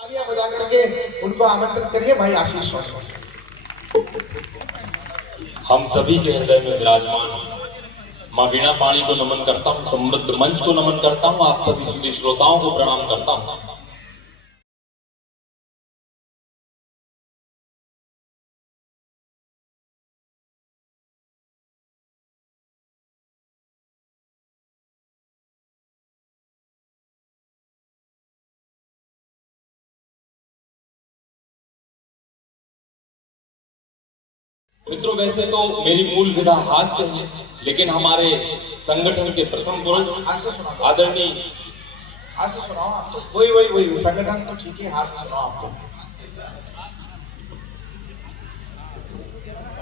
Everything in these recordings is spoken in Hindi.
तालियां बजा करके उनको आमंत्रित करिए भाई आशीष राव। हम सभी के हृदय में विराजमान मां वीणा पाणी को नमन करता हूं, समृद्ध मंच को नमन करता हूं, आप सभी सुधी श्रोताओं को प्रणाम करता हूं। मित्रों, वैसे तो मेरी मूल विधा हास्य है, लेकिन हमारे संगठन के प्रथम पुरुष आदरणीय हास्य सुनाओ आप तो। वही संगठन तो ठीक है, हास्य सुनाओ आप तो।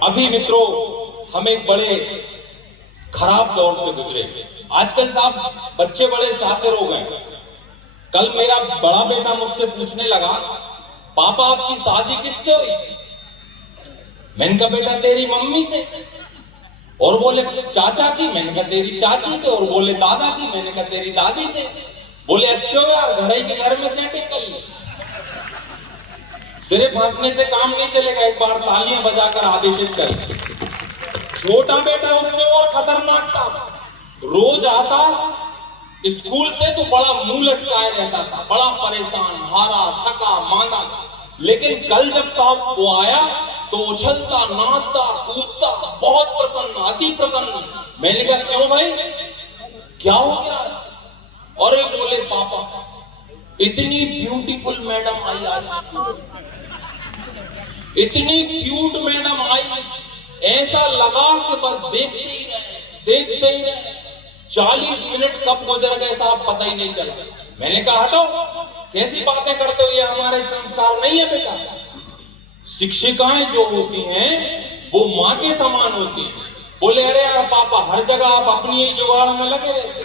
अभी मित्रों हम एक बड़े खराब दौर से गुजरे। आजकल साहब बच्चे बड़े शातिर हो गए। कल मेरा बड़ा बेटा मुझसे पूछने लगा, पापा आपकी शादी किससे हुई? मैंने कहा बेटा तेरी मम्मी से। और बोले चाचा की? मैंने कहा तेरी चाची से। और बोले दादा की? मैंने कहा तेरी दादी से। बोले अच्छा यार, घर में सेटिंग कर ली। सिर्फ हंसने से काम नहीं चलेगा, एक बार तालियां बजाकर आदेशित कर। छोटा बेटा उससे और खतरनाक साहब, रोज आता स्कूल से तो बड़ा मुंह लटकाए रहता था, बड़ा परेशान, हारा, थका, मांदा। लेकिन कल जब साहब वो आया तो उछलता, नाचता, कूदता, बहुत प्रसन्न, अति प्रसन्न। मैंने कहा क्यों भाई, क्या हो गया? और बोले पापा इतनी ब्यूटीफुल मैडम आई आज, इतनी क्यूट मैडम आई, ऐसा लगा कि बस देखते ही रहे। 40 मिनट कब गुजर गए साहब पता ही नहीं चला। मैंने कहा हटो, कैसी बातें करते हो, ये हमारे संस्कार नहीं है बेटा। शिक्षिकाएं जो होती हैं वो माँ के समान होती हैं। बोले अरे यार पापा, हर जगह आप अपनी ही जुगाड़ में लगे रहते।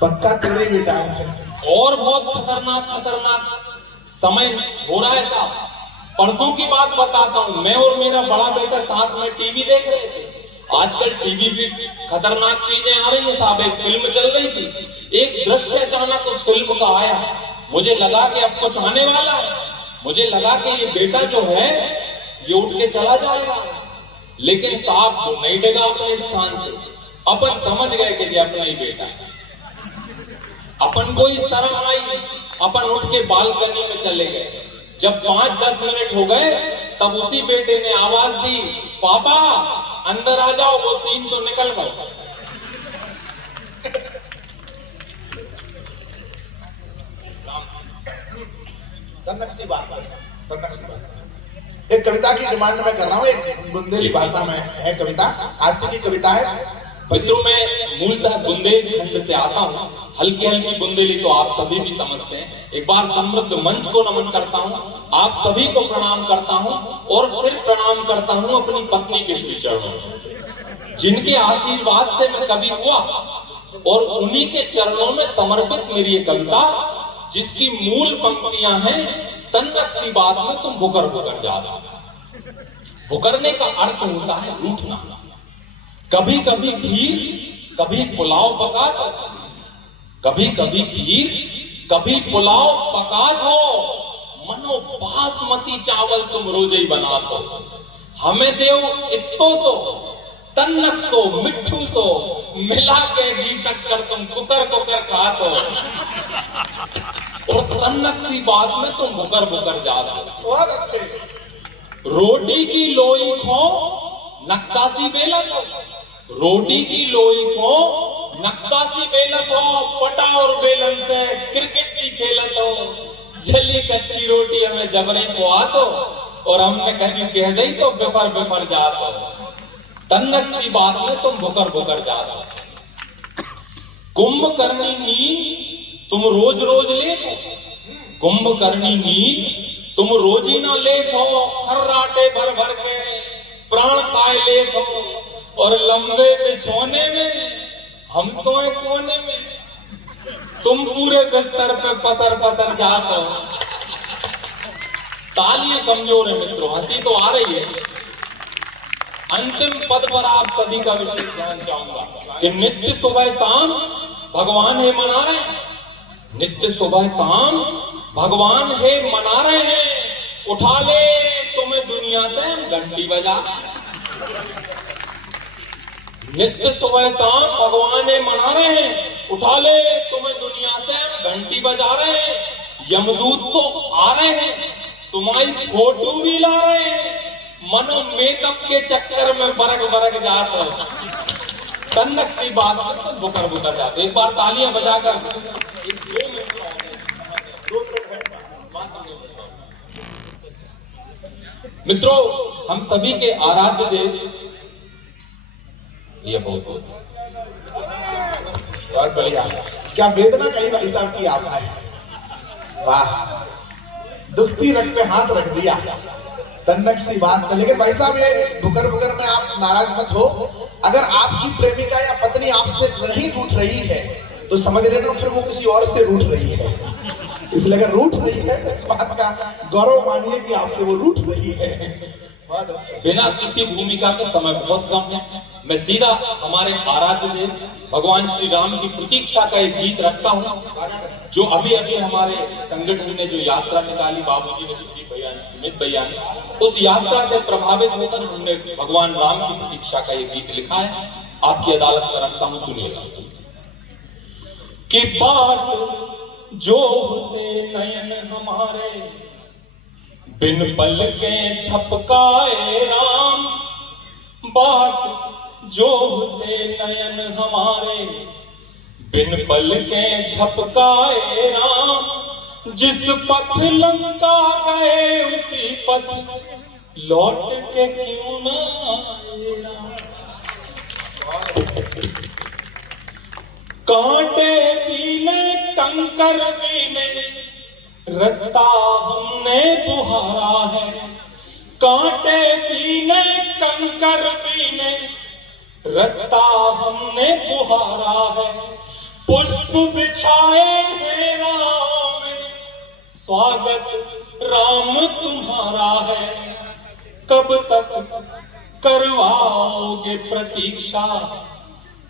पक्का तेरे बेटा है। और बहुत खतरनाक समय हो रहा है साहब। परसों की बात बताता हूं, मैं और मेरा बड़ा बेटा साथ में टीवी देख रहे थे। आजकल टीवी भी खतरनाक चीजें आ रही है साहब। एक फिल्म चल रही थी, एक दृश्य अचानक उस फिल्म का आया, मुझे लगा कि अब कुछ आने वाला है। मुझे लगा कि ये बेटा जो है ये उठ के चला जाएगा, लेकिन साहब वो नहीं डगा अपने स्थान से। अपन समझ गए कि ये अपना ही बेटा है। अपन को ही शर्म आई, अपन उठ के बालकनी में चले गए। जब 5-10 मिनट हो गए तब उसी बेटे ने आवाज दी, पापा अंदर आ जाओ, वो सीन तो निकल गया। एक कविता की डिमांड मैं कर रहा हूँ, एक बुंदेली भाषा में है कविता, हास्य की कविता है। मित्रों मैं मूलतः बुंदेलखंड से आता हूँ, हल्की बुंदेली तो आप सभी भी समझते हैं। एक बार समृद्ध मंच को नमन करता हूँ, आप सभी को प्रणाम करता हूँ, और फिर प्रणाम करता हूँ अपनी पत्नी के श्री चरणों, जिनके आशीर्वाद से मैं कवि हुआ, और उन्हीं के चरणों में समर्पित मेरी ये कविता, जिसकी मूल पंक्तियां हैं, तन्नक सी बात में तुम भुकर जाओ। भुकरने का अर्थ होता है रूठना। कभी कभी खीर, कभी पुलाव पका दो, कभी खीर, कभी पुलाव पका दो, मनो बासमती चावल तुम रोज ही बना दो। हमें देव इत्तो सो, तन्नक सो, मिठू सो, मिला के दी शक्कर तुम कुकर खा दो। और तन्नक सी बात में तुम भुकर जा दो। बहुत अच्छे। रोटी की लोई खो, नक्शा सी बेलन हो, रोटी की लोई को नक्शा सी बेलत हो, पटा और बेलन से क्रिकेट सी खेलत हो। जली कच्ची रोटी हमें जबरे को आतो, और हमने कच्ची कह दी तो बिफर जातो। तन्नक सी बात में तुम भुकर जातो। कुंभकर्णी नींद तुम रोज लेतो, कुंभकर्णी नींद तुम रोज ही ना लेतो। खर्राटे भर के प्राण खाए लेतो, और लंबे बिछोने में हम सोए कोने में, तुम पूरे बिस्तर पे पसर जातो। तालियां कमजोर है मित्रों, हंसी तो आ रही है। अंतिम पद पर आप सभी का विशेष ध्यान चाहूंगा कि नित्य सुबह शाम भगवान है मना रहे हैं, नित्य सुबह शाम भगवान है मना रहे हैं। उठा ले तुम्हें दुनिया से घंटी बजा रहे हैं। नित्य सुबह शाम भगवान है मना रहे हैं, उठा ले तुम्हें दुनिया से घंटी बजा रहे हैं। यमदूत तो आ रहे हैं, तुम्हारी फोटो भी ला रहे हैं। मनो मेकअप के चक्कर में बरक जाते हो, तन्नक की बात में तो बुकर जाते। एक बार तालियां बजाकर मित्रों, हम सभी के आराध्य देव, ये बहुत बढ़िया। क्या वेदना कही भाई साहब की आपने, वाह, दुखती रख पे हाथ रख दिया, तन्नक सी बात में। लेकिन भाई साहब ये बुकर में आप नाराज मत हो। अगर आपकी प्रेमिका या पत्नी आपसे नहीं रूठ रही है तो समझ लेना फिर वो किसी और से रूठ रही है। इसलिए अगर रूठ रही है तो इस बात का गौरव मानिए कि आपसे वो रूठ रही है। बिना किसी भूमिका के, समय बहुत कम है, मैं सीधा हमारे आराध्य देव भगवान श्री राम की प्रतीक्षा का एक गीत रखता हूँ, जो अभी हमारे संगठन ने जो यात्रा निकाली, बाबूजी ने, सुमित भैया ने, उस यात्रा से प्रभावित होकर हमने भगवान राम की प्रतीक्षा का एक गीत लिखा है, आपकी अदालत में रखता हूँ, सुनिएगा। कि बाट जो होते नयन हमारे, बिन पल के झपकाए राम। बाट जो होते नयन हमारे, बिन पल के झपकाए राम। जिस पथ लंका गए उसी पथ लौट के क्यों ना आए राम। कांटे बीने कंकर बीने रास्ता हमने बुहारा है। कांटे बीने कंकर बीने रास्ता हमने बुहारा है। पुष्प बिछाए हैं राह में, स्वागत राम तुम्हारा है। कब तक करवाओगे प्रतीक्षा,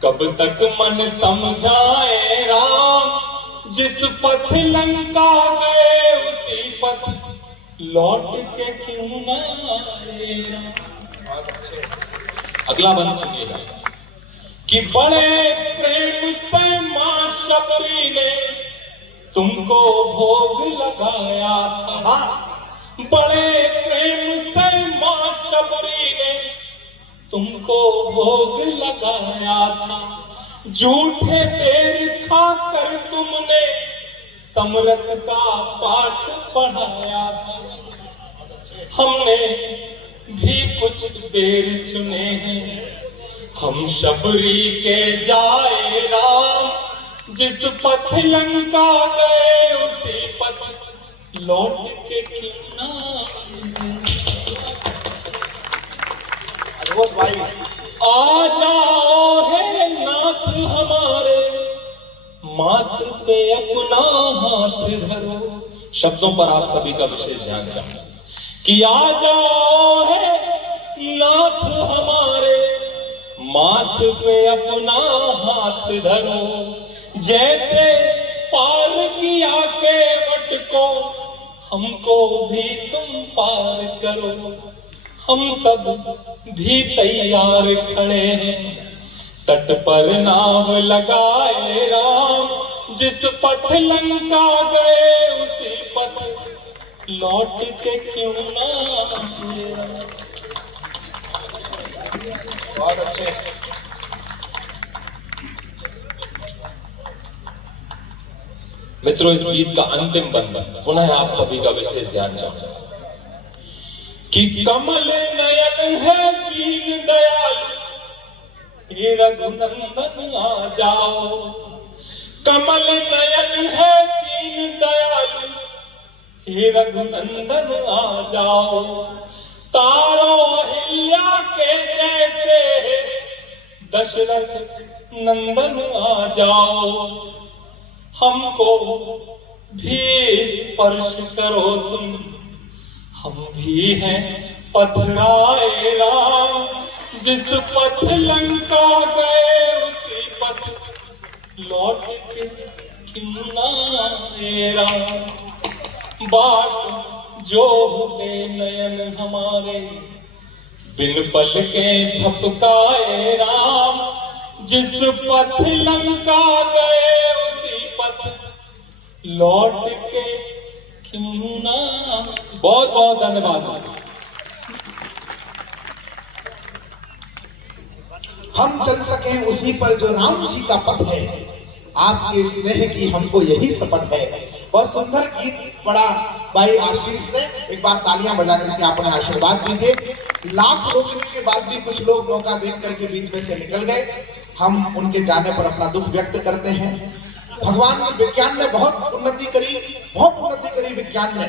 कब तक मन समझाए राम। जिस पथ लंका गए उसी पथ लौट के क्यों ना आए राम। अगला बंद सुनिएगा। कि बड़े प्रेम से मां शबरी ने तुमको भोग लगाया था। बड़े प्रेम से मां शबरी ने तुमको भोग लगाया था। झूठे बेर खाकर तुमने समरस का पाठ पढ़ाया था। हमने भी कुछ बेर चुने हैं, हम शबरी के जाए राम। जिस पथ लंका गए उसी पथ लौट के क्यों ना आए। आ जाओ है नाथ हमारे, माथ पे अपना हाथ धरो। शब्दों पर आप सभी का विशेष ध्यान चाहूंगा कि आ जाओ है नाथ हमारे, माथ पे अपना हाथ धरो। जैसे पार किया केवट को, हमको भी तुम पार करो। हम सब भी तैयार खड़े हैं, तट पर नाव लगाए राम। जिस पथ लंका गए उसी पथ लौट के क्यों ना आए। बहुत अच्छे। मित्रों, इस गीत का अंतिम बंधन पुनः आप सभी का विशेष ध्यान चाहूंगा कि कमल नयन है दीन दयाल, हे रघुनंदन आ जाओ। कमल नयन है दीन दयाल, हे रघुनंदन आ जाओ। तारो अहिल्या के जैसे दशरथ नंदन आ जाओ। हमको भी स्पर्श करो तुम, हम भी हैं पथराए राम। जिस पथ लंका गए उसी पथ लौट के क्यों ना आए राम। बाट जो होते नयन हमारे बिन पल के झपकाए राम। जिस पथ लंका गए उसी पथ लौट के क्यों ना। बहुत बहुत धन्यवाद। हम चल सके उसी पर जो राम जी का पथ है, आपके स्नेह की हमको यही शपथ है। बहुत सुंदर गीत पढ़ा भाई आशीष ने, एक बार तालियां बजा करके आपने आशीर्वाद दीजिए। लाख रोकने के बाद भी कुछ लोग मौका देख करके बीच में से निकल गए, हम उनके जाने पर अपना दुख व्यक्त करते हैं। भगवान विज्ञान ने बहुत उन्नति करी विज्ञान ने,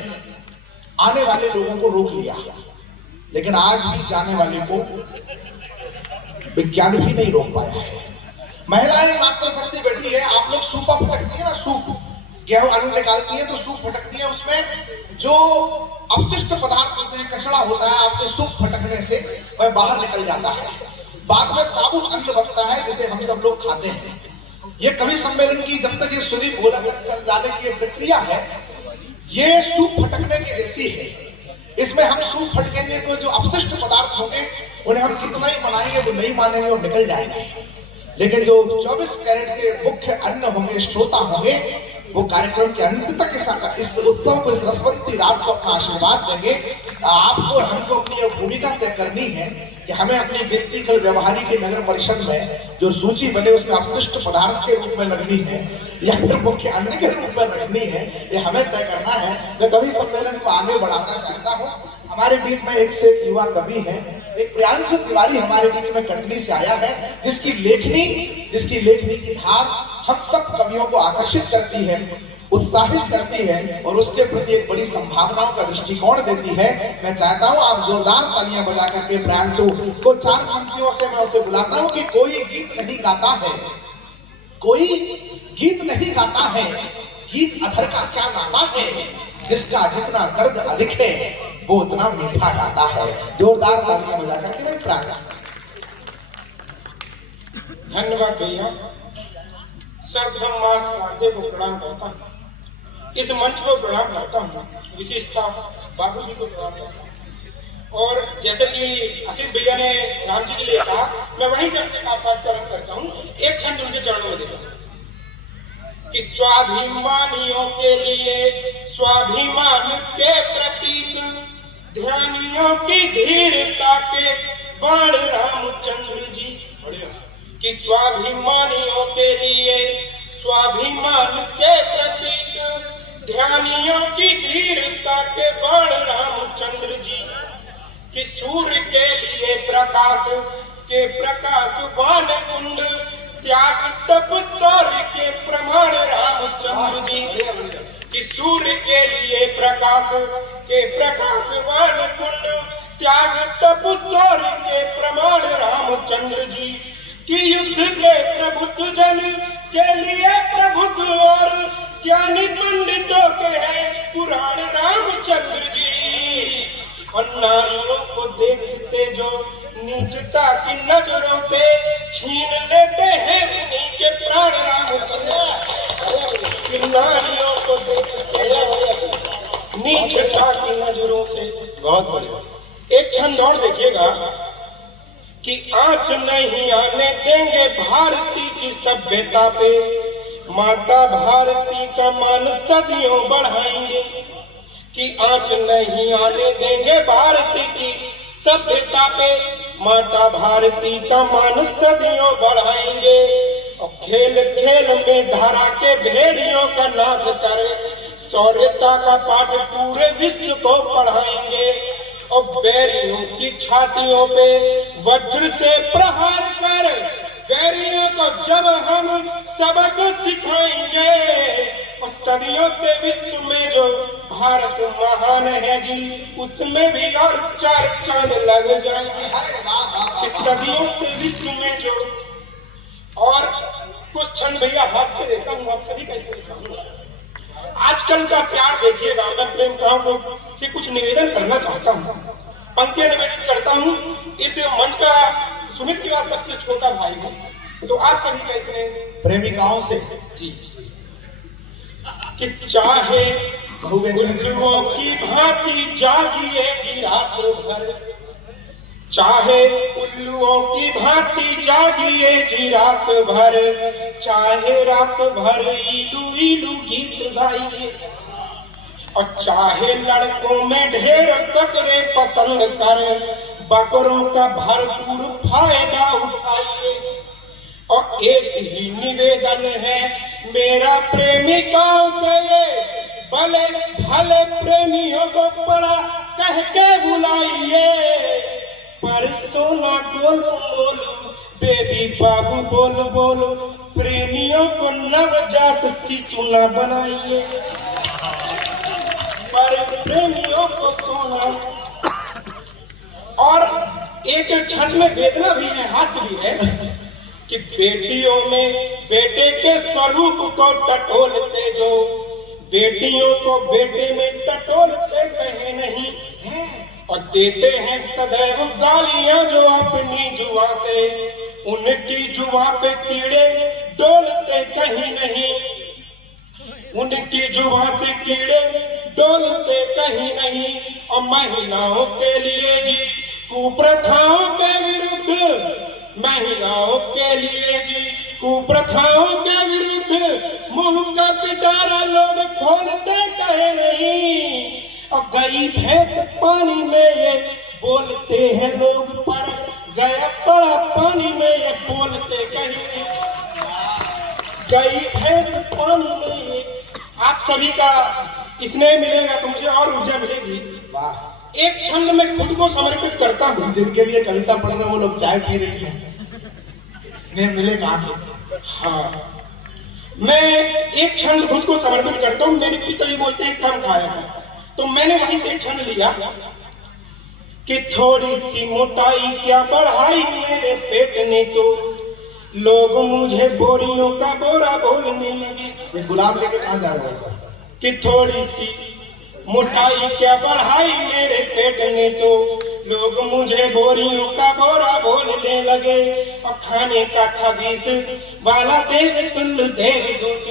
आने वाले लोगों को रोक लिया, लेकिन आज भी जाने वाले को विज्ञान भी नहीं रोक पाया है। महिलाएं मात्र शक्ति बैठी है, आप लोग सूपा फटकती है ना, सूप गेहूं अन्न निकालती है तो सूप फटकती है, उसमें जो अपशिष्ट पदार्थ होते हैं, कचरा होता है, आपके सूप फटकने से वह बाहर निकल जाता है। बाद में साबुत अन्न बचता है जिसे हम सब लोग खाते हैं। ये कवि सम्मेलन की जब तक ये सुदीप बोला चल जाने की प्रक्रिया है, ये सूप फटकने की जैसी है। इसमें हम सूप फटकेंगे तो जो अपशिष्ट पदार्थ होंगे उन्हें हम कितना ही बनाएंगे वो नहीं मानेंगे और निकल जाएंगे, लेकिन जो 24 कैरेट के मुख्य अन्न होंगे, श्रोता होंगे, वो कार्यक्रम के अंत तक इस उत्सव को, इस रसवंती रात को अपना आशीर्वाद देंगे। आपको हमको अपनी भूमिका तय करनी है कि हमें अपनी गिनती कल व्यवहारिक नगर परिषद में जो सूची बने उसमें अपशिष्ट पदार्थ के रूप में लगनी है या फिर मुख्य अन्न के रूप में रखनी है, ये हमें तय करना है। मैं कवि सम्मेलन को आगे बढ़ाना चाहता हूँ। हमारे बीच में एक से युवा कवि है, एक प्रियांशु तिवारी हमारे बीच में कटनी से आया है, जिसकी लेखनी की धार हम सब कवियों को आकर्षित करती है, उत्साहित करती है और उसके प्रति एक बड़ी संभावनाओं का दृष्टिकोण देती है। मैं चाहता हूं आप जोरदार तालियां बजा करके प्रियांशु को 4 पंक्तियों से मैं उसे बुलाता हूं कि कोई गीत नहीं गाता है, कोई गीत नहीं गाता है, गीत अधर का क्या गाता है, जिसका जितना दर्द अधिक है वो उतना मीठा गाता है। जोरदार तालियां बजा करके मैं प्रियांशु। धन्यवाद भैया। सर्वधर्मास वाद्य को प्रणाम करता हूँ, इस मंच को प्रणाम करता हूँ, विशेषता बाबू जी को प्रणाम करता हूँ। और जैसे कि आशीष भैया ने राम जी के लिए कहा, मैं वहीं से अपने पाठचरण करता हूँ, एक छंद उनके चरणों में देता हूँ कि स्वाभिमानियों के लिए स्वाभिमान के प्रतीक, ध्यानियों की धीरता के बाण रामचंद्र जी। बढ़िया। कि स्वाभिमानियों के लिए स्वाभिमान के प्रतीक, ध्यानियों की धीरता के बाण रामचंद्र जी। कि सूर्य के लिए प्रकाशवान कुंड, त्याग तप शौर्य के प्रमाण रामचंद्र जी। कि सूर्य के लिए प्रकाशवान कुंड, त्याग तप शौर्य के प्रमाण रामचंद्र जी। कि युद्ध के प्रभुत्व जन के लिए प्रभुत्व और ज्ञानी पंडितों के हैं पुराण रामचंद्र जी। और नारियों को देखते जो नीचता की नजरों से छीन लेते हैं उन्हीं के प्राण रामचंद्र। कि नारियों को देखते नीचता की नजरों से। बहुत बढ़िया। एक छंद और देखिएगा कि आंच नहीं आने देंगे भारती की सभ्यता पे, माता भारती का मान सदियों बढ़ाएंगे। कि आंच नहीं आने देंगे भारती की सभ्यता पे, माता भारती का मान सदियों बढ़ाएंगे। और खेल खेल में धारा के भेड़ियों का नाश कर शौर्यता का पाठ पूरे विश्व को पढ़ाएंगे। और वैरियों की छातियों पे वज्र से प्रहार कर वैरियों को जब हम सबक सिखाएंगे। और सदियों से विश्व में जो भारत महान है जी, उसमें भी और 4 चांद लग जाएंगे। इस सदियों से विश्व में जो। और कुछ छंद भैया हाथ पे देता हूँ, आप सभी कैसे दिखाऊंगा। आजकल का प्यार देखिएगा, मैं प्रेम कहां से कुछ निवेदन करना चाहता हूँ, पंक्तियां निवेदित करता हूँ। इस मंच का सुमित के बाद सबसे छोटा भाई हूँ, तो आप सभी कहते हैं प्रेमिकाओं से जी कि चाहे उल्लुओं की भांति जागिए जी रात भर, चाहे उल्लुओं की भांति जागिए जी रात भर, चाहे रात भर इलू इलू गीत गाइए, और चाहे लड़कों में ढेर बकरे पसंद कर बकरों का भरपूर फायदा उठाइए। और एक ही निवेदन है मेरा प्रेमिकाओं से ये, भले भले प्रेमियों को पड़ा कह के बुलाइए, पर सोना बोलो बोलो बेबी बाबू बोलो बोलो, प्रेमियों को नवजात शिशु न बनाइए, पर प्रेमियों को सोना। और एक छंद में वेदना भी है, हास्य भी है कि बेटियों में बेटे के स्वरूप को टटोलते जो, बेटियों को बेटे में टटोलते कहीं नहीं, और देते हैं सदैव गालियां जो अपनी जुआ से, उनकी जुआ पे कीड़े डोलते कहीं नहीं, उनकी जुआ से कीड़े डोलते कहीं नहीं। और महिलाओं के लिए जी कुप्रथाओं के विरुद्ध, महिलाओं के लिए जी कुप्रथाओं के विरुद्ध मुंह का पिटारा लोग खोलते कहे नहीं, और गई भैंस पानी में ये बोलते हैं लोग, पर गया पड़ा पानी में ये बोलते कहे नहीं, गई भैंस पानी में ये। आप सभी का स्नेह मिलेगा तो मुझे और ऊर्जा मिलेगी। वाह, एक छंद में खुद को समर्पित करता हूँ। जिनके लिए कविता पढ़ रहे वो लोग चाय पी रही हैं, स्नेह मिले कहां से? हाँ, मैं एक छंद खुद को समर्पित करता हूँ। मेरे पिता जी बोलते हैं कम खाया कर, तो मैंने वहीं से एक छंद लिया कि थोड़ी सी मोटाई क्या बढ़ाई मेरे पेट ने, तो लोग मुझे बोरियों का बोरा बोलने लगे। ये गुलाब लेके कहां जा रहे हो सर? कि थोड़ी सी मोटाई क्या बढ़ाई मेरे पेट ने, तो लोग मुझे बोरियों का बोरा बोलने लगे। और खाने का खबीस वाला देव तुल्य देवदूत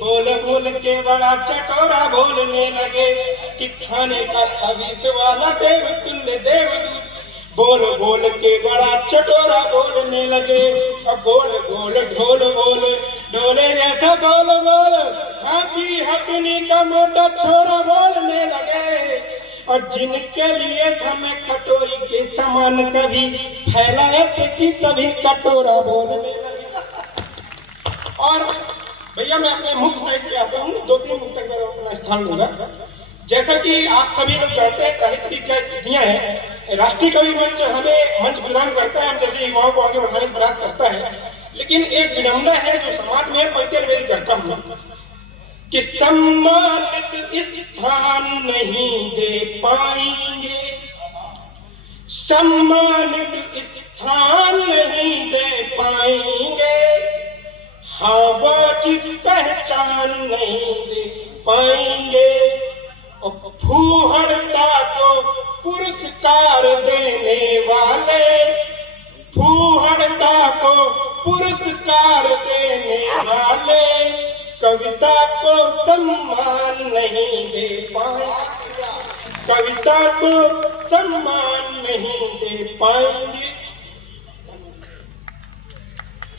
बोल बोल के बड़ा चटोरा बोलने लगे, कि खाने का खबीस वाला देव तुल्य देवदूत बोल बोल के बड़ा चटोरा बोलने लगे। और गोल गोल ढोल बोल डोले जैसा गोल गोल हाथी हथनी का मोटा छोरा बोलने लगे। और जिनके लिए था मैं कटोरी के समान कभी फैलाए थे कि सभी कटोरा बोलने लगे। और भैया मैं अपने मुख्य साहित्य पे आता हूँ, 2-3 मिनट तक मैं अपना स्थान लूंगा। जैसा कि आप सभी लोग जानते हैं साहित्य की क्या स्थितियां हैं, राष्ट्रीय कवि मंच हमें मंच प्रदान करता है, हम जैसे युवाओं को आगे बढ़ाने का प्रयास करता है, लेकिन एक विडंबना है जो समाज में पंक्ति निवेदन करता हूँ कि सम्मानित स्थान नहीं दे पाएंगे, सम्मानित स्थान नहीं दे पाएंगे, हाँ वाजिब पहचान नहीं दे पाएंगे। और फूहड़ता को पुरस्कार देने वाले, फूहड़ता को पुरस्कार देने वाले कविता को सम्मान नहीं दे पाएंगे, कविता को सम्मान नहीं दे पाएंगे।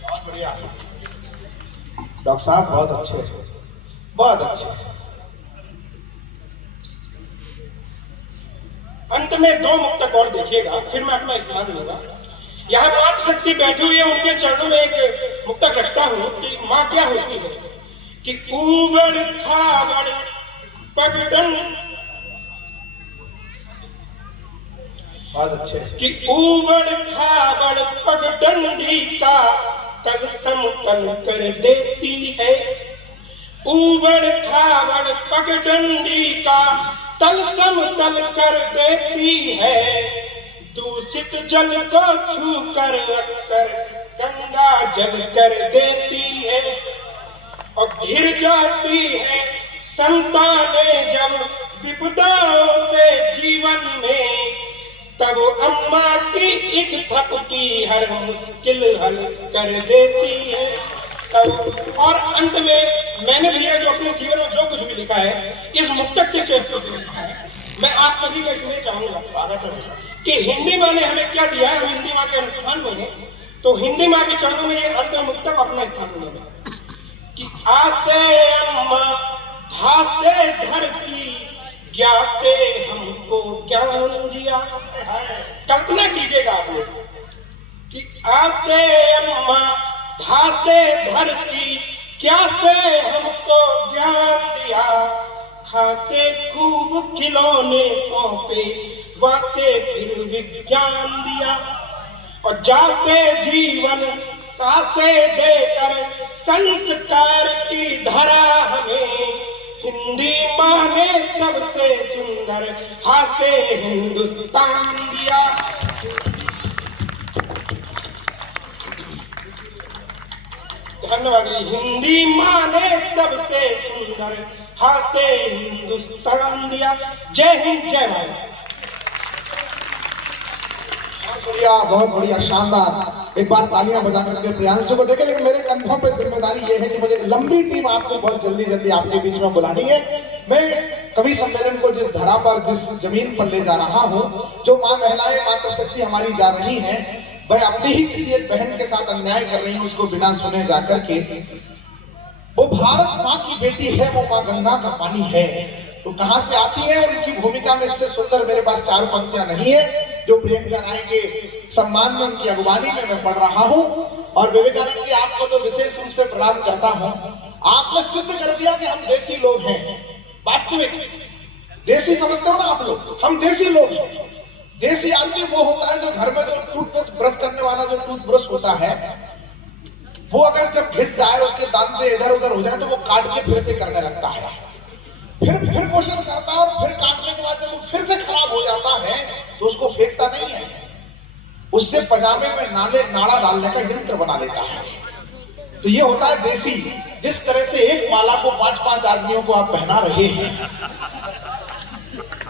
बहुत बढ़िया डॉक्टर साहब, बहुत अच्छे, बहुत अच्छे। अंत में 2 मुक्तक और देखिएगा, फिर मैं अपना स्थान लूंगा। यहाँ मातृशक्ति बैठी हुई है, उनके चरणों में एक मुक्तक रखता हूँ कि माँ क्या होती है, कि ऊबड़ खाबड़ पगडंडी, बहुत अच्छे, कि ऊबड़ खाबड़ पगडंडी का तल समतल कर देती है, ऊबड़ खाबड़ पगडंडी का तल समतल कर देती है, दूषित जल को छूकर अक्सर गंगा जल कर देती है। और घिर जाती है संतानें जब विपदाओं से जीवन में, तब अम्मा की एक थपकी हर मुश्किल हल कर देती है। तब और अंत में मैंने भैया जो अपने जीवन में जो कुछ भी लिखा है इस मुक्तक के शेष को लिखा है, मैं आप सभी को इसमें चाहूंगा कि हिंदी माँ ने हमें क्या दिया है। हम हिंदी माँ के अनुष्ठान में हैं, तो हिंदी माँ के चरणों में ये अंत में मुक्तक अपना स्थान मिलेगा कि आसे अम्मा धासे धरती ज्ञा से हमको ज्ञान दिया। कल्पना कीजिएगा आप लोग कि आसे अम्मा धासे धरती क्या से हमको ज्ञान दिया। खासे खूब खिलौने सौंपे वासे फिर विज्ञान दिया। और जासे जीवन सासे देकर संस्कार की धरा हमें हिंदी माँ ने सबसे सुंदर हासे हिंदुस्तान दिया। धन्यवाद। हिंदी माँ ने सबसे सुंदर हासे हिंदुस्तान दिया। जय हिंद, जय भारत। बहुत बढ़िया, शानदार। एक बार तालियां बजा करके प्रियांशु को देखें। लेकिन मेरे कंधों पे जिम्मेदारी ये है कि मुझे लंबी टीम आपको बहुत जल्दी जल्दी आपके बीच में बुलानी है। मैं कवि सम्मेलन को जिस धरा पर, जिस जमीन पर ले जा रहा हूँ, जो माँ महिलाएं, माता शक्ति हमारी जा रही हैं, वह अपनी ही किसी एक बहन के साथ अन्याय कर रही है, उसको बिना सुने जाकर के। वो भारत माँ की बेटी है, वो माँ गंगा का पानी है। तो कहां से आती है उनकी भूमिका में, इससे सुंदर मेरे पास चार पंक्तियां नहीं है जो प्रियंका राय के सम्मान में, उनकी अगुवानी में मैं पढ़ रहा हूं। और विवेकानंद जी, आपको तो विशेष रूप से प्रणाम करता हूं। आपने सिद्ध कर दिया कि हम देसी लोग हैं। वास्तविक देसी समझते हो ना आप लोग, हम देसी लोग हैं। देसी आदमी वो होता है जो घर में जो टूथब्रश ब्रश करने वाला जो टूथब्रश होता है, वो अगर जब घिस जाए, उसके दांते इधर उधर हो जाए, तो वो काट के फिर से करने लगता है। फिर कोशिश करता है, और फिर काटने के बाद जब वो फिर से खराब हो जाता है तो उसको फेंकता नहीं है, उससे पजामे में नाड़ा डालने का यंत्र बना लेता है। तो ये होता है देसी। जिस तरह से एक माला को 5-5 आदमियों को आप पहना रहे हैं,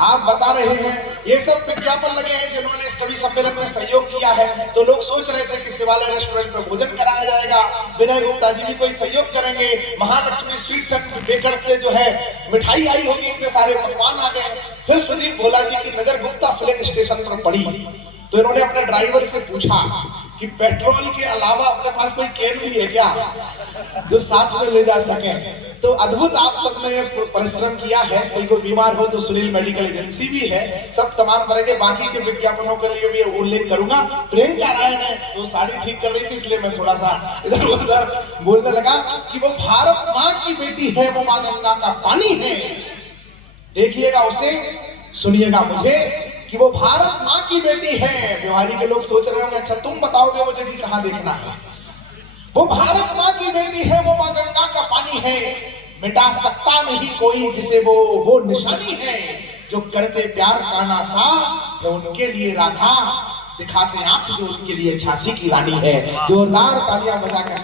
आप बता रहे हैं, ये सब विज्ञापन लगे हैं जिन्होंने इस कवि सम्मेलन में सहयोग किया है। तो लोग सोच रहे थे कि शिवालय रेस्टोरेंट में भोजन कराया जाएगा, विनय गुप्ता जी भी कोई सहयोग करेंगे, महालक्ष्मी स्वीट्स एंड बेकर्स से जो है मिठाई आई होगी, इतने सारे पकवान आ गए। फिर सुदीप भोला जी की नजर गुप्ता फिलिंग स्टेशन पर पड़ी, तो इन्होंने अपने ड्राइवर से पूछा कि पेट्रोल के अलावा अपने पास कोई कैन भी है क्या जो साथ में ले जा सके। तो अद्भुत आप सबने परिश्रम किया है। कोई बीमार हो तो सुनील मेडिकल एजेंसी भी है, सब तमाम तरह के बाकी के विज्ञापनों के लिए भी उल्लेख करूंगा। प्रियंका राय ने वो साड़ी ठीक कर रही थी, इसलिए मैं थोड़ा सा इधर उधर बोलने लगा कि वो भारत माँ की बेटी है, वो माँ गंगा का पानी है। देखिएगा उसे, सुनिएगा मुझे कि वो भारत माँ की बेटी है। बिहारी के लोग सोच रहे होंगे, अच्छा तुम बताओगे मुझे कि कहाँ देखना है। वो भारत माँ की बेटी है, वो माँ गंगा का पानी है। मिटा सकता नहीं कोई जिसे वो निशानी है। जो करते प्यार काना सा है उनके लिए राधा, दिखाते आंख जो उनके लिए झांसी की रानी है। जोरदार तालियां बजा कर